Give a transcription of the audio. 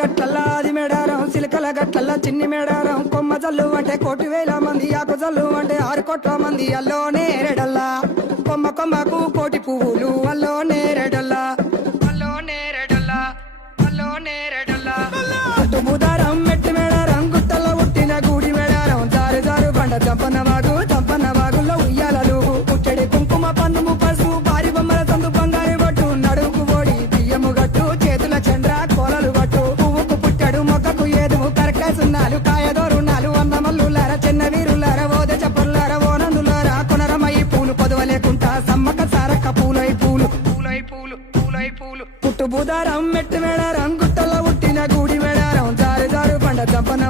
గట్లల్లా అది మేడారం సిలకల గట్లల్లా చిన్ని మేడారం కొమ్మ జల్లు అంటే 1,000,000 మంది ఆకు జల్లు అంటే 6 కోట్ల మంది అల్లో నేరేడల్లా కొమ్మ కొమ్మకు 1,000,000 పువ్వులు అల్లో నేరేడల్లా అల్లో నేరేడల్లా అల్లో నేరేడల్లా బుధారం మెట్టి మేడారం గుట్టల్లో పుట్టిన గూడి మేడారం జారు జారు బండ చంపన్న వాగుల్లో ఉయ్యాలలు పుట్టడి కుంకుమ పన్నుము పసుపు భారీ బొమ్మల తందు బంగారు బట్టు నడువుకు ఓడి బియ్యము గట్టు చేతుల చంద్ర కోలలు గట్టు పువ్వుకు పుట్టడు మొక్కకు ఏదుము కరకాయ సున్నాలు కాయదోరున్నాలు అన్నమల్లులార చిన్న వీరులార ఓద చప్పర్లార ఓనందులార కొనరమయ్యి పూలు పొదవలేకుంటా సమ్మక సారక్క పూలై పూలు పూలై పూలు పూలై పూలు పుట్టు బుధారం మెట్టి మేడారం గుట్టల్లో పుట్టిన గూడి మేడారం జారు జారు బండ చంపన్న